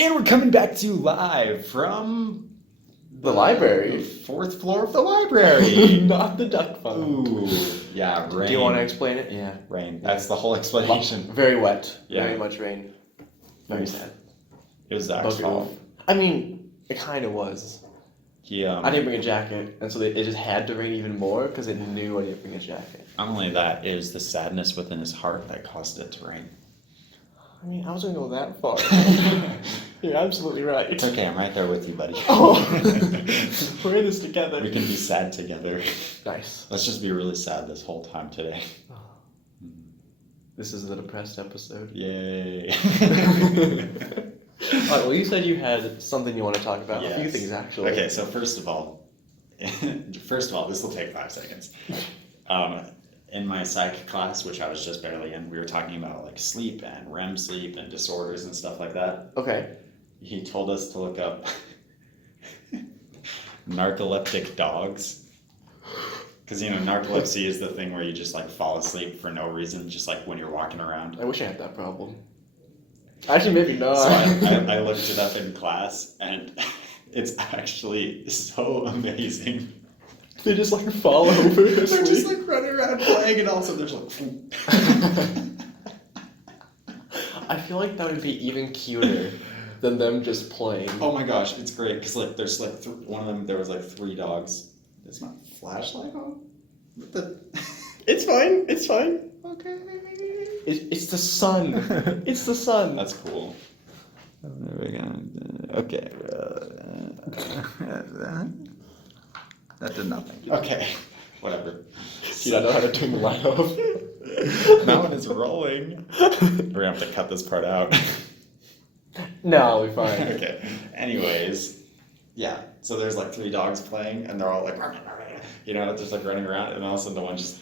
And we're coming back to you live from the library. Fourth floor of the library. Not the duck farm. Ooh, yeah, rain. Do you want to explain it? Yeah. Rain. That's the whole explanation. Very wet. Yeah. Very much rain. Very sad. It was Zach's fault. I mean, it kind of was. He, I didn't bring a jacket, and so it just had to rain even more because it knew I didn't bring a jacket. Not only that, it was the sadness within his heart that caused it to rain. I mean, I wasn't going to go that far. You're absolutely right. It's okay, I'm right there with you, buddy. Oh, we're in this together. We can be sad together. Nice. Let's just be really sad this whole time today. This is the depressed episode. Yay. Alright, well, you said you had something you want to talk about. Yes. A few things, actually. Okay, so first of all, this will take 5 seconds. In my psych class, which I was just barely in, we were talking about like sleep and REM sleep and disorders and stuff like that. Okay. He told us to look up narcoleptic dogs. Because, narcolepsy is the thing where you just like fall asleep for no reason, just like when you're walking around. I wish I had that problem. Actually, maybe not. So I looked it up in class, and it's actually so amazing. They just like fall over. They're just like running around playing, and also there's like. I feel like that would be even cuter than them just playing. Oh my gosh, it's great because like there's like one of them. There was like 3 dogs. Is my flashlight on? It's fine. It's fine. Okay. It's the sun. It's the sun. That's cool. Okay. That did nothing. Okay. Whatever. You don't know how to turn the light off. That one is rolling. We're gonna have to cut this part out. No, I'll be fine. Okay. Anyways, yeah. So there's like 3 dogs playing, and they're all like, just like running around, and all of a sudden the one just.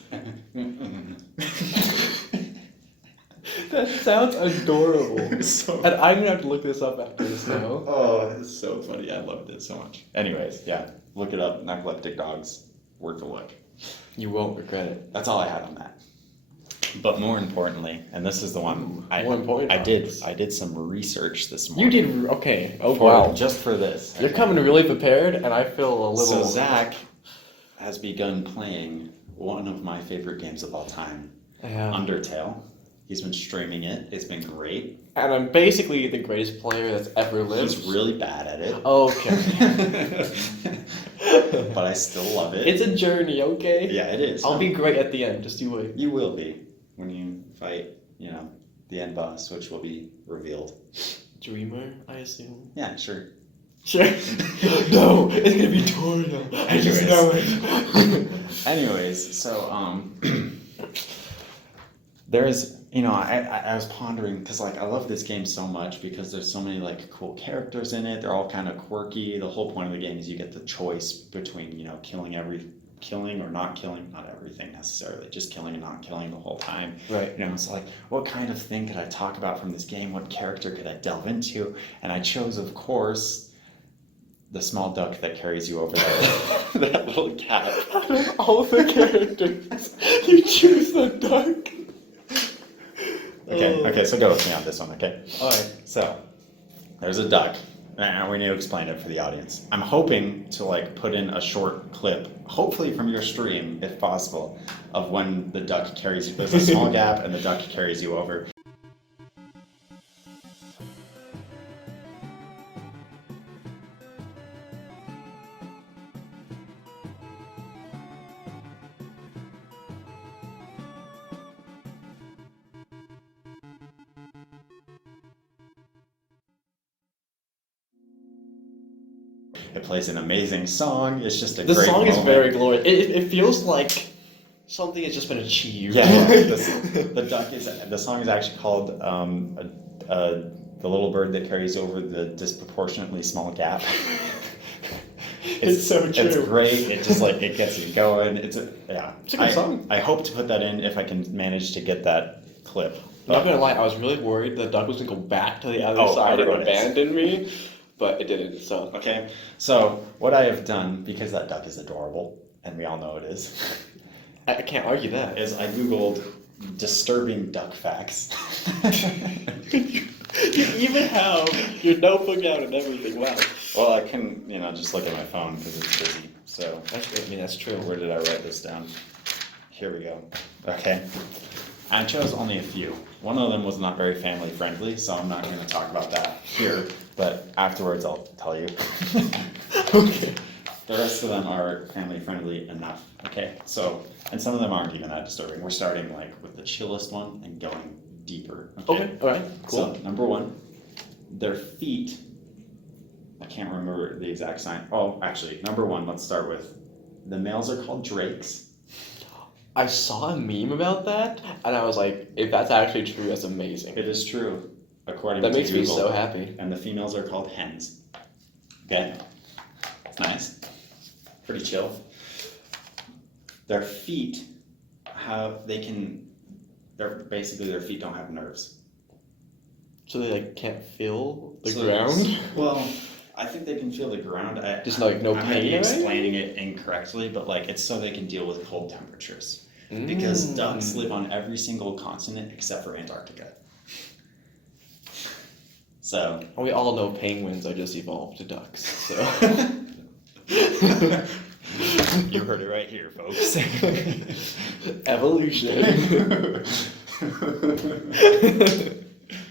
That sounds adorable. So and I'm gonna have to look this up after this now. Oh, it's so funny. I loved it so much. Anyways, yeah. Look it up. Narcoleptic dogs. Worth a look. You won't regret it. That's all I had on that. But more importantly, and this is the one I did some research this morning. You did okay. Oh wow! Just for this. You're coming really prepared, and I feel a little. So Zach has begun playing one of my favorite games of all time, Undertale. He's been streaming it. It's been great. And I'm basically the greatest player that's ever lived. He's really bad at it. Okay. But I still love it. It's a journey, okay? Yeah, it is. I'll be great at the end. Just you wait. You will be when you fight, the end boss, which will be revealed. Dreamer, I assume. Yeah, sure. Sure. No, it's gonna be Torio. I just know it. Anyways, so there's I was pondering because like I love this game so much because there's so many like cool characters in it. They're all kind of quirky. The whole point of the game is you get the choice between killing or not killing, not everything necessarily, just killing and not killing the whole time. Right. It's like, what kind of thing could I talk about from this game? What character could I delve into? And I chose, of course, the small duck that carries you over there. That little cat. Out of all the characters, you choose the duck. Okay, so go with me on this one, okay? Alright. So, there's a duck. And we need to explain it for the audience. I'm hoping to put in a short clip, hopefully from your stream, if possible, of when the duck carries you. There's a small gap and the duck carries you over. It plays an amazing song. It's just a great moment. The song is very glorious. It feels like something has just been achieved. Yeah. The song is actually called "The Little Bird That Carries Over the Disproportionately Small Gap." It's so true. It's great. It just it gets you going. It's a good song. I hope to put that in if I can manage to get that clip. I'm not gonna lie, I was really worried the duck was gonna go back to the other side and abandon me. But it didn't, so. Okay, so what I have done, because that duck is adorable, and we all know it is. I can't argue that. Is I Googled disturbing duck facts. You even have your notebook out and everything. Wow. Well, I can, just look at my phone because it's busy. So, That's true. where did I write this down? Here we go. Okay. I chose only a few. One of them was not very family friendly, so I'm not going to talk about that here, but afterwards I'll tell you. Okay. The rest of them are family friendly enough, okay? So, and some of them aren't even that disturbing. We're starting with the chillest one and going deeper. Okay, alright, cool. So, number one, their feet, I can't remember the exact sign. Oh, actually, number one, let's start with, the males are called drakes. I saw a meme about that, and I was like, if that's actually true, that's amazing. It is true, according That to makes Google. me so happy. And the females are called hens. Okay? It's nice. Pretty chill. Their feet their feet don't have nerves. So they can't feel the So ground? Well, I think they can feel the ground. Just no I might pain, be right? explaining it incorrectly, but it's so they can deal with cold temperatures. Because ducks live on every single continent except for Antarctica. So. We all know penguins are just evolved to ducks, so. You heard it right here, folks. Evolution.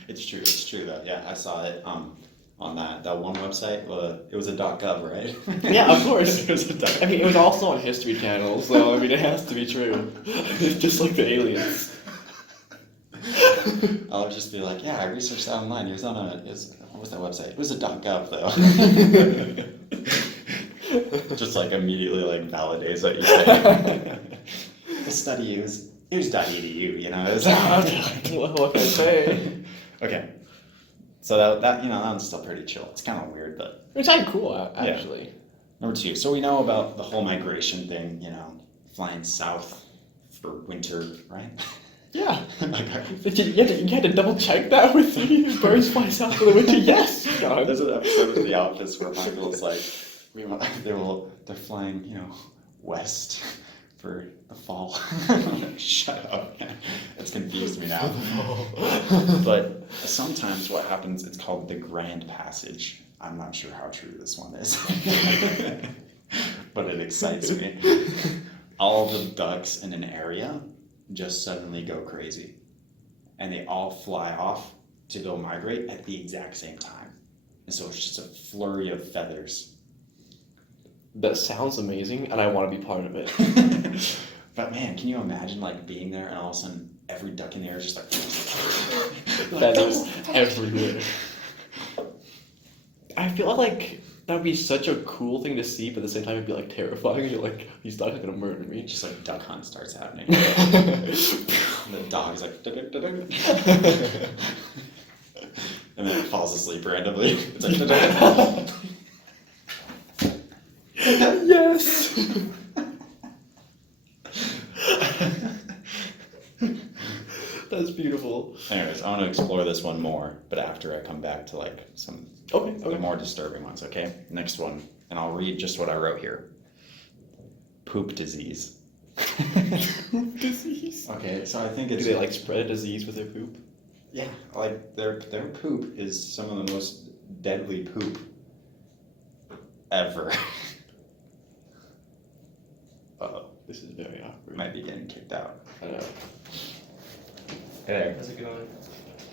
It's true though. Yeah, I saw it on that one website. It was a .gov, right? Yeah, of course. It was a .gov. I mean, it was also on History Channel, so I mean, it has to be true. Just like the aliens. I'll just be like, yeah, I researched that online. It was on what was that website? It was a .gov though. Just immediately validates what you say. The study it was .edu, What can I say? Okay. So that one's still pretty chill. It's kind of weird, but It's kind of cool, actually. Yeah. Number two. So we know about the whole migration thing. Flying south for winter, right? Yeah. Okay. You had to double check that with the birds fly south for the winter. Yes. There's an episode of The Office where Michael's like, they're flying, west for the fall. Shut up, man. It's confused me now. But sometimes what happens, it's called the Grand Passage. I'm not sure how true this one is. But it excites me. All the ducks in an area just suddenly go crazy. And they all fly off to go migrate at the exact same time. And so it's just a flurry of feathers. That sounds amazing, and I want to be part of it. But man, can you imagine being there and all of a sudden every duck in the air is just feathers everywhere. I feel like that would be such a cool thing to see, but at the same time it'd be terrifying. You're like, these dogs are gonna murder me. Just duck hunt starts happening. And the dog's like and then it falls asleep randomly. It's like yes. That's beautiful. Anyways, I want to explore this one more, but after I come back to some the more disturbing ones, okay? Next one, and I'll read just what I wrote here. Poop disease. Poop disease? Okay, so I think it's... Do they spread a disease with their poop? Yeah, their poop is some of the most deadly poop ever. Uh-oh. This is very awkward. Might be getting kicked out. I know. Hey there. How's it going?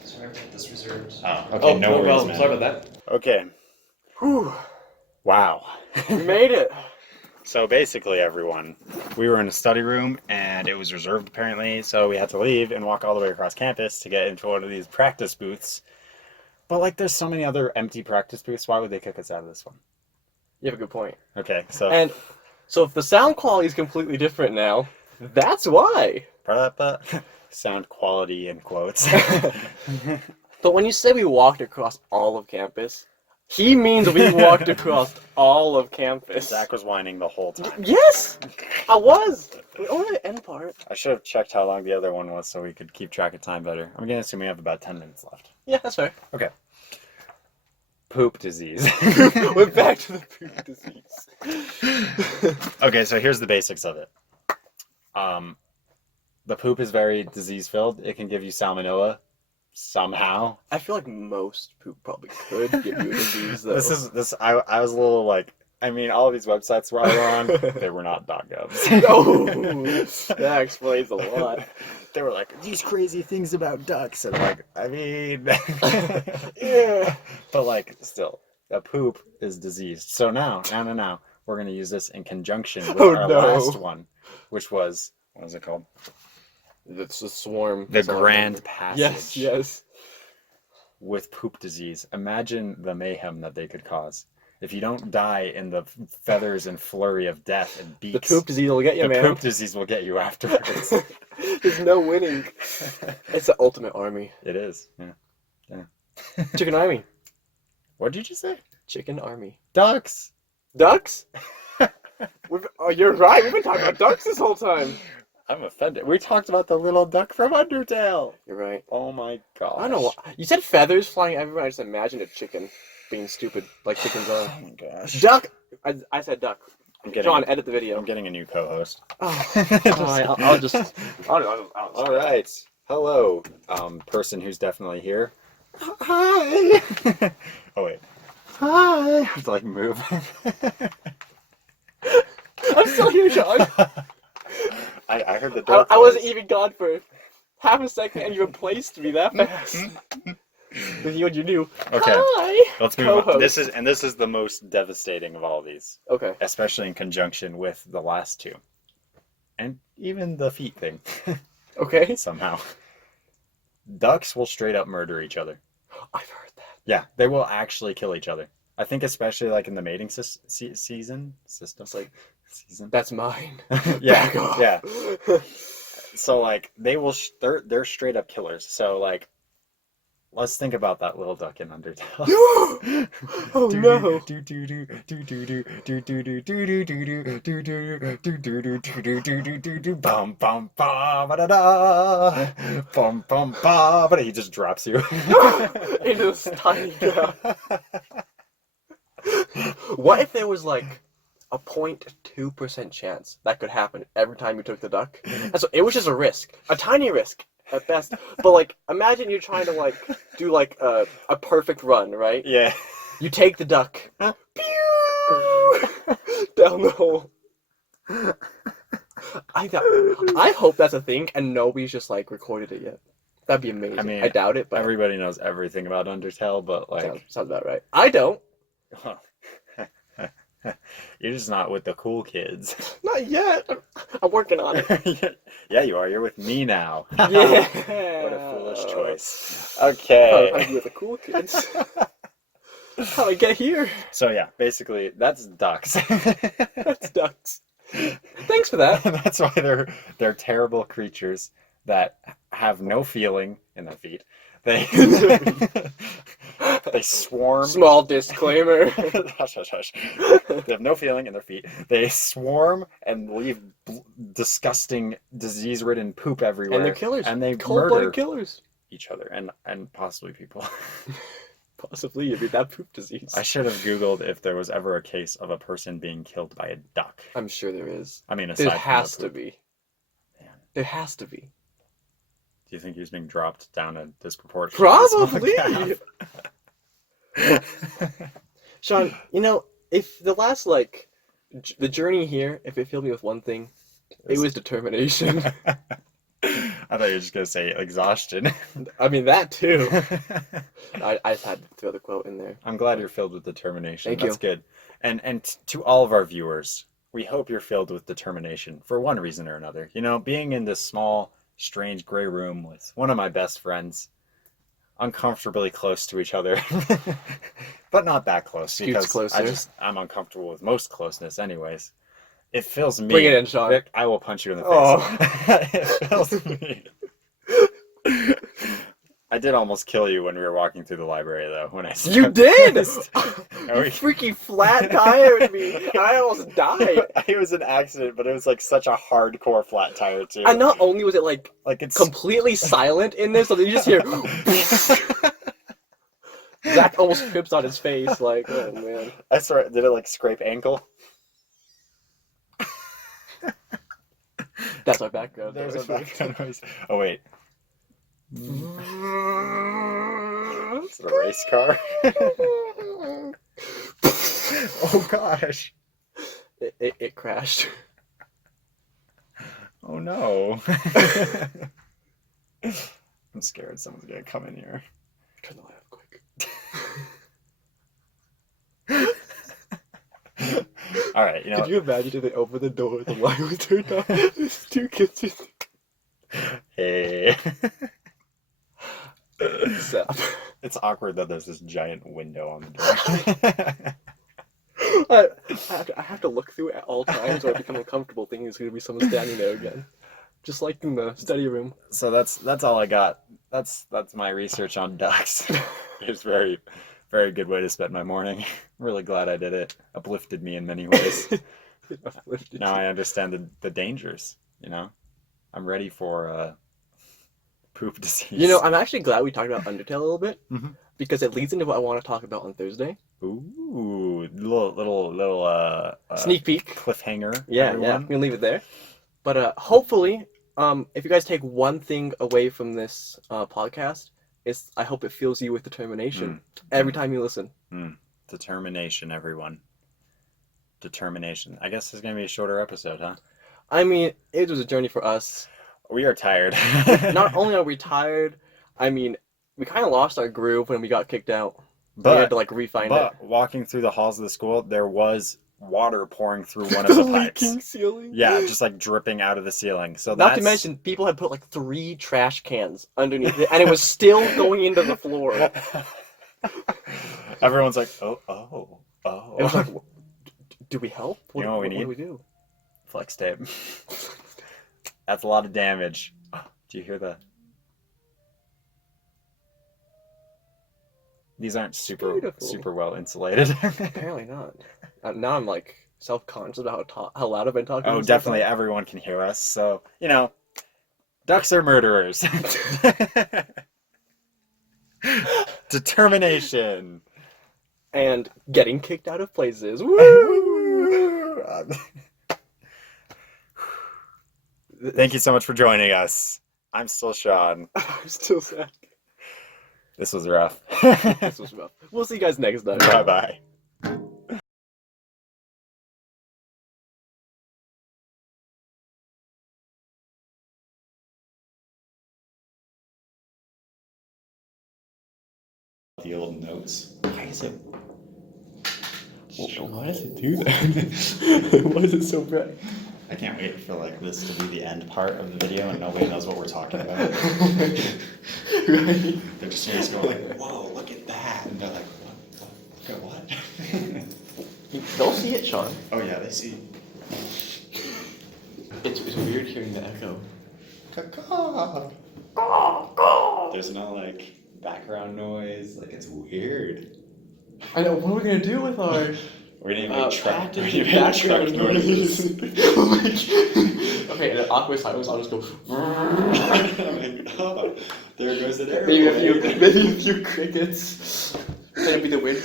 Sorry, I've got this reserved. Oh, okay, no worries, problem. man. Sorry about that. Okay. Whew. Wow. We made it. So basically, everyone, we were in a study room and it was reserved apparently, so we had to leave and walk all the way across campus to get into one of these practice booths. But there's so many other empty practice booths, why would they kick us out of this one? You have a good point. Okay, so... And so if the sound quality is completely different now, that's why. Sound quality in quotes. But when you say we walked across all of campus, he means we walked across all of campus. Zach was whining the whole time. Yes! I was! Only the end part. I should have checked how long the other one was so we could keep track of time better. I'm going to assume we have about 10 minutes left. Yeah, that's fair. Okay. Poop disease. We're back to the poop disease. Okay, so here's the basics of it. The poop is very disease-filled. It can give you salmonella, somehow. I feel like most poop probably could give you a disease, though. I was a little like, I mean, all of these websites where I were on, they were not .govs. No, that explains a lot. They were like, these crazy things about ducks, and I'm like, I mean, Yeah. but like, still, a poop is diseased. So now, we're gonna use this in conjunction with Oh, our no. last one, which was, what was it called? It's a swarm. The That's all I Grand remember. Passage. Yes. With poop disease. Imagine the mayhem that they could cause. If you don't die in the feathers and flurry of death and The beaks, poop disease will get you, the man. poop disease will get you afterwards. There's no winning. It's the ultimate army. It is. Yeah. Chicken army. What did you just say? Chicken army. Ducks. Ducks? Oh, you're right. We've been talking about ducks this whole time. I'm offended. We talked about the little duck from Undertale. You're right. Oh my gosh. I don't know what. You said feathers flying everywhere. I just imagined a chicken being stupid like chickens are. Oh my gosh. Duck! I said duck. I'm John, edit the video. I'm getting a new co-host. Oh, I'll just. All right. Hello, person who's definitely here. Hi. Oh wait. Hi. I have to like move. I'm still here, John. I heard the door. I wasn't close. even gone for half a second, and you replaced me that fast. With you and you knew. Okay. Hi. Let's move on. Co-host. This is the most devastating of all these, Okay. especially in conjunction with the last two, and even the feet thing. Okay. Somehow, ducks will straight up murder each other. I've heard that. Yeah, they will actually kill each other. I think especially like in the mating season. It's like, Season. that's mine. Yeah, Back off. yeah. So like they will they're straight up killers. So like let's think about that little duck in Undertale. Oh no. Bum bum ba ba da da. Bum bum ba but he just drops you Into this tiny gap. What if there was like a 0.2% chance that could happen every time you took the duck? And so it was just a risk, a tiny risk at best. But like, imagine you're trying to like do like a perfect run, right? Yeah. You take the duck, pew, down the hole. I hope that's a thing, and nobody's just like recorded it yet. That'd be amazing. I mean, I doubt it, but Everybody knows everything about Undertale, but like sounds about right. I don't. you're just not with the cool kids. Not yet. I'm working on it. Yeah, you are. You're with me now. Yeah. What a foolish choice. I'm Okay. with the cool kids. How'd I get here? So yeah, basically that's ducks. That's ducks. Thanks for that. That's why they're terrible creatures that have no feeling in their feet. They they swarm. Small disclaimer. Hush, hush, hush. They have no feeling in their feet. They swarm and leave disgusting, disease-ridden poop everywhere. And they're killers. And they murder Cold-blooded killers. each other and possibly people. Possibly, if you're that poop disease. I should have Googled if there was ever a case of a person being killed by a duck. I'm sure there is. I mean, aside There from has the to poop. be. Man. There has to be. Do you think he was being dropped down a disproportionate small Probably. gap? Sean, you know, if the last, like, the journey here, if it filled me with one thing, it was determination. I thought you were just gonna say exhaustion. I mean, that too. I just had to throw the quote in there. I'm glad you're filled with determination. Thank That's you. good. And to all of our viewers, we hope you're filled with determination for one reason or another. You know, being in this small, strange gray room with one of my best friends, uncomfortably close to each other, but not that close because closer. I'm uncomfortable with most closeness, anyways. It fills me. Bring it in, Sean. Vic, I will punch you in the face. Oh. It fills me. I did almost kill you when we were walking through the library, though. When I You did! You we- freaking flat tired me. I almost died. It was an accident, but it was like such a hardcore flat tire too. And not only was it like it's completely silent in this, so you just hear Zach almost trips on his face, like, oh man. I swear, did it like scrape ankle? That's our background. There's noise. a background noise. Oh wait, Is it a race car? Oh gosh. It crashed. Oh no. I'm scared someone's gonna come in here. Turn the light off quick. All right, you know. Could you imagine if they opened the door, the light was turned off, there's two kids just Hey. zap. It's awkward that there's this giant window on the door. I have to look through it at all times, or I become uncomfortable thinking there's going to be someone standing there again. Just like in the study room. So that's all I got. That's my research on ducks. It's very, very good way to spend my morning. I'm really glad I did it. Uplifted me in many ways. Now I understand the dangers, you know? I'm ready for poop disease. You know, I'm actually glad we talked about Undertale a little bit, Mhm. because it leads into what I want to talk about on Thursday. Ooh, little Sneak peek. cliffhanger. Yeah, everyone. we can leave it there. But hopefully, if you guys take one thing away from this podcast, I hope it fills you with determination every time you listen. Determination, everyone. Determination. I guess it's gonna be a shorter episode, huh? I mean, it was a journey for us. We are tired. Not only are we tired, I mean, we kind of lost our groove when we got kicked out. But we had to like refine it. Walking through the halls of the school, there was water pouring through one of the pipes. Leaking ceiling. Yeah, just like dripping out of the ceiling. So Not to mention, people had put like 3 trash cans underneath it, and it was still going into the floor. Everyone's like, oh. It was like, do we help? You know what we need? What do we do? Flex tape. That's a lot of damage. Do you hear the... These aren't super well insulated. Apparently not. Now I'm like self-conscious about how loud I've been talking. Oh, definitely everyone can hear us. So, you know, ducks are murderers. Determination. And getting kicked out of places. Woo! Thank you so much for joining us. I'm still Sean. I'm still sad. This was rough. This was rough. We'll see you guys next time. Bye-bye. The old notes. Why is it? Why does it do that? Why is it so bright? I can't wait for like this to be the end part of the video and nobody knows what we're talking about. Right? They're just going to go like, whoa, look at that. And they're like, what? Look at what? They'll see it, Sean. Oh yeah, they see. It's weird hearing the echo. Caw. There's no like background noise. Like it's weird. I know. What are we gonna do with our? We're gonna make truck. patented We're gonna make truck background noises. Okay, in an awkward silence, I'll just go. I'm like, oh, there goes the Maybe airplane. maybe a few crickets. Maybe the wind.